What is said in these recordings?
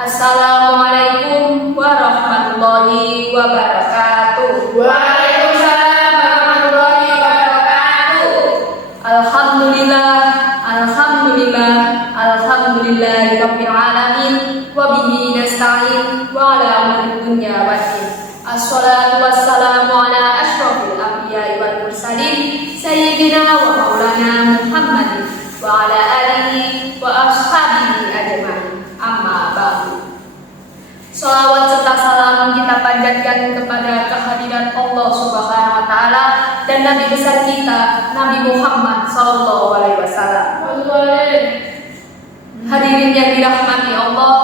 Assalamualaikum warahmatullahi wabarakatuh. Waalaikumsalam warahmatullahi wabarakatuh. Alhamdulillah, alhamdulillah, alhamdulillahirabbil alamin wa bihi nasta'in wa ala umuri dunya waddin. Assalatu wassalamu ala asyrofil anbiya'i wal mursalin sayyidina wa maulana Muhammadin wa ala alihi wa ashabihi ajma'in. Amma ba'du. Shalawat serta salam kita panjatkan kepada kehadiran Allah Subhanahu wa taala dan Nabi besar kita Nabi Muhammad sallallahu alaihi wasallam. Hadirin yang dirahmati Allah,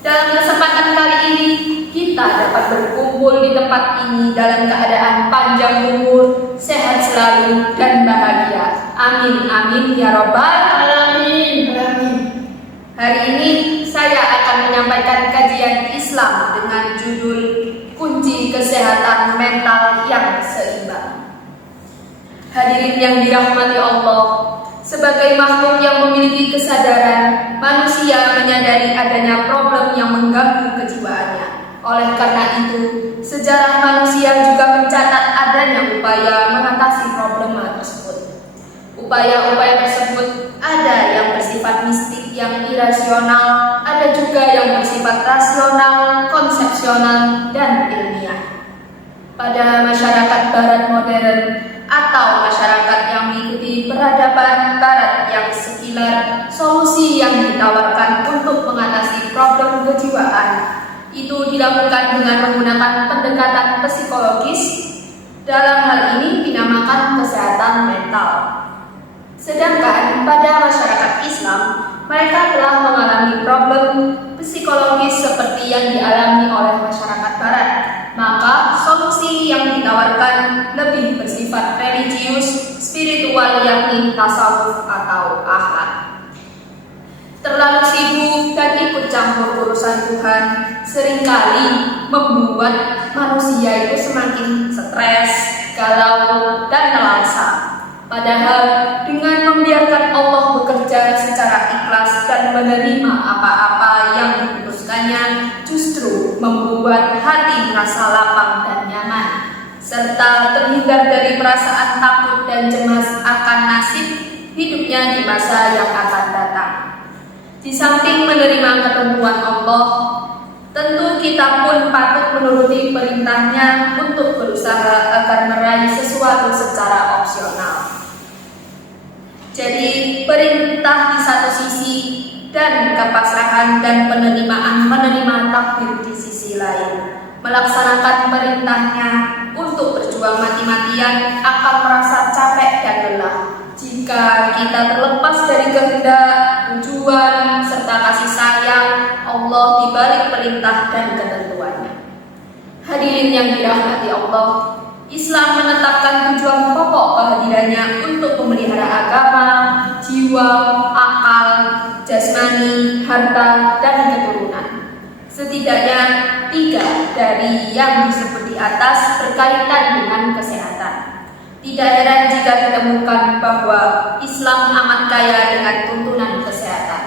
dalam kesempatan kali ini kita dapat berkumpul di tempat ini dalam keadaan panjang umur, sehat selalu dan bahagia. Amin amin ya rabbal alamin. Hari ini saya akan menyampaikan kajian Islam dengan judul Kunci Kesehatan Mental yang Seimbang. Hadirin yang dirahmati Allah, sebagai makhluk yang memiliki kesadaran, manusia menyadari adanya problem yang mengganggu kejiwaannya. Oleh karena itu, sejarah manusia juga mencatat adanya upaya mengatasi problema tersebut. Upaya-upaya tersebut ada yang bersifat mistik yang irasional, ada juga yang bersifat rasional, konsepsional, dan ilmiah. Pada masyarakat barat modern atau masyarakat yang mengikuti peradaban barat yang sekuler, solusi yang ditawarkan untuk mengatasi problem kejiwaan itu dilakukan dengan menggunakan pendekatan psikologis. Dalam hal ini dinamakan kesehatan mental. Sedangkan pada masyarakat Islam, mereka telah mengalami problem psikologis seperti yang dialami oleh masyarakat barat. Maka solusi yang ditawarkan lebih bersifat religius, spiritual, yakni tasawuf atau akhlak. Terlalu sibuk dan ikut campur urusan Tuhan seringkali membuat manusia itu semakin stres, galau, dan nelangsa. Padahal dengan membiarkan Allah bekerja secara ikhlas dan menerima apa-apa yang diputuskannya justru membuat hati merasa lapang dan nyaman, serta terhindar dari perasaan takut dan cemas akan nasib hidupnya di masa yang akan datang. Di samping menerima ketentuan Allah, tentu kita pun patut menuruti perintahnya untuk berusaha agar meraih sesuatu secara opsional. Jadi perintah di satu sisi dan kepasrahan dan penerimaan menerima takdir di sisi lain. Melaksanakan perintahnya untuk berjuang mati-matian akan merasa capek dan lelah jika kita terlepas dari kehendak, tujuan, serta kasih sayang Allah di balik perintah dan ketentuannya. Hadirin yang dirahmati Allah, Islam menetapkan tujuan pokok kehadirannya untuk memelihara agama, jiwa, akal, jasmani, harta, dan keturunan. Setidaknya 3 dari yang disebut di atas berkaitan dengan kesehatan. Tidak heran jika ditemukan bahwa Islam amat kaya dengan tuntunan kesehatan.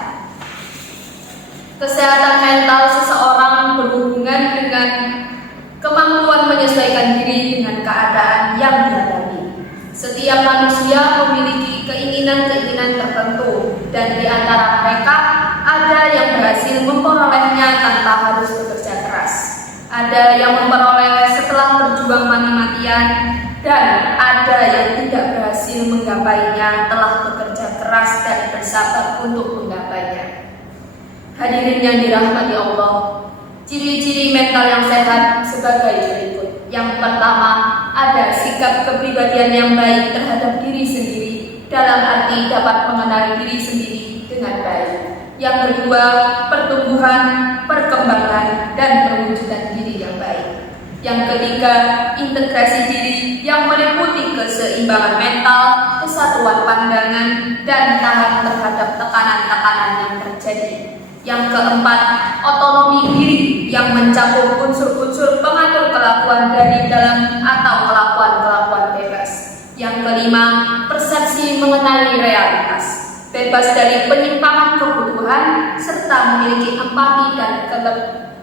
Kesehatan mental seseorang berhubungan dengan kemampuan menyesuaikan diri dengan keadaan yang dihadapi. Setiap manusia memiliki keinginan-keinginan tertentu, dan di antara mereka ada yang berhasil memperolehnya tanpa harus bekerja keras. Ada yang memperoleh setelah berjuang mati-matian, dan ada yang tidak berhasil menggapainya telah bekerja keras dan bersabar untuk menggapainya. Hadirin yang dirahmati Allah, ciri-ciri mental yang sehat sebagai berikut. Yang pertama, ada sikap kepribadian yang baik terhadap diri sendiri, dalam arti dapat mengenali diri sendiri dengan baik. Yang kedua, pertumbuhan, perkembangan, dan perwujudan diri yang baik. Yang ketiga, integrasi diri yang meliputi keseimbangan mental, kesatuan pandangan, dan tahan terhadap tekanan-tekanan yang terjadi. Yang keempat, otonomi diri yang mencakup unsur-unsur pengatur kelakuan dari dalam atau kelakuan-kelakuan bebas. Yang kelima, persepsi mengenai realitas, bebas dari penyimpangan kebutuhan serta serta memiliki empati dan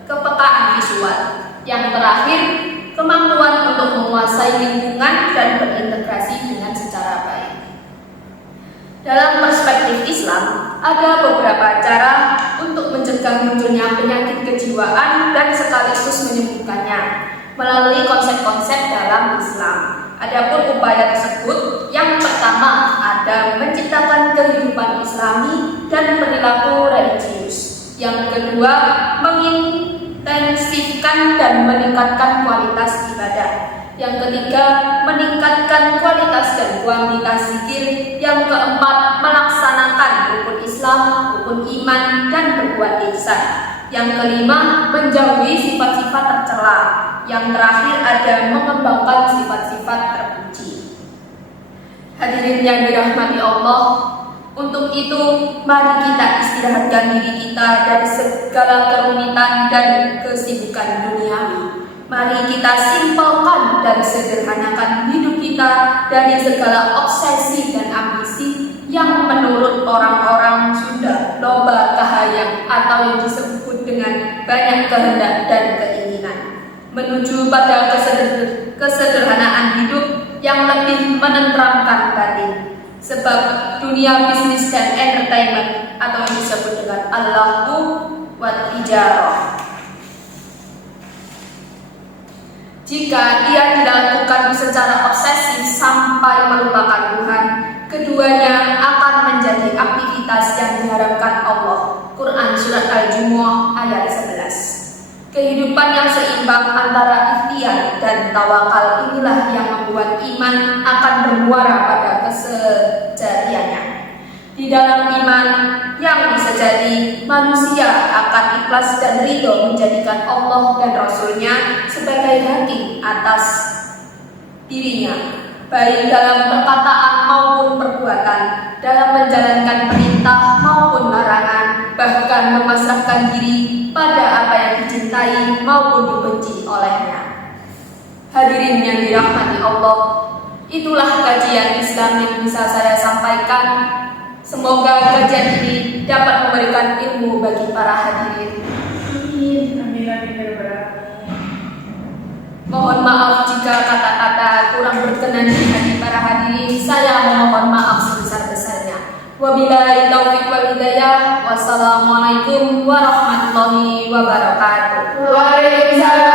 kepekaan visual. Yang terakhir, kemampuan untuk menguasai lingkungan dan berintegrasi dengan secara baik. Dalam perspektif Islam, ada beberapa cara untuk mencegah munculnya penyakit kejiwaan dan sekaligus menyembuhkannya melalui konsep-konsep dalam Islam. Adapun upaya tersebut, yang pertama ada menciptakan kehidupan Islami dan perilaku religius. Yang kedua, mengintensifkan dan meningkatkan kualitas ibadah. Yang ketiga, meningkatkan kualitas dan kuantitas zikir. Yang keempat, melaksanakan rukun Islam, rukun iman, dan berbuat ihsan. Yang kelima, menjauhi sifat-sifat tercela. Yang terakhir ada mengembangkan sifat-sifat terpuji. Hadirin yang dirahmati Allah, untuk itu mari kita istirahatkan diri kita dari segala kerumitan dan kesibukan duniawi. Mari kita simpelkan dan sederhanakan hidup kita dari segala obsesi dan ambisi yang menurut orang-orang Sunda loba kahayang atau yang disebut dengan banyak kehendak dan keinginan, menuju pada kesederhanaan hidup yang lebih menenteramkan batin. Sebab dunia bisnis dan entertainment atau yang disebut dengan Allahu wa tijarah, jika ia dilakukan secara obsesif sampai melupakan Tuhan, keduanya akan menjadi aktivitas yang diharapkan Allah. Quran Surat Al-Jumu'ah ayat 11. Kehidupan yang seimbang antara ikhtiar dan tawakal inilah yang membuat iman akan bermuara pada kesejatiannya. Di dalam iman yang sejati, manusia akan ikhlas dan ridho menjadikan Allah dan Rasul-Nya sebagai hakim atas dirinya, baik dalam perkataan maupun perbuatan, dalam menjalankan perintah maupun larangan, bahkan memasrahkan diri pada apa yang dicintai maupun dibenci olehnya. Hadirin yang dirahmati Allah, itulah kajian Islam yang bisa saya sampaikan. Semoga kajian ini dapat memberikan ilmu bagi para hadirin. Mohon maaf jika kata-kata kurang berkenan di hati para hadirin. Saya memohon maaf sebesar-besarnya. Wabillahi taufiq wal hidayah. Wassalamualaikum warahmatullahi wabarakatuh. Waalaikumsalam.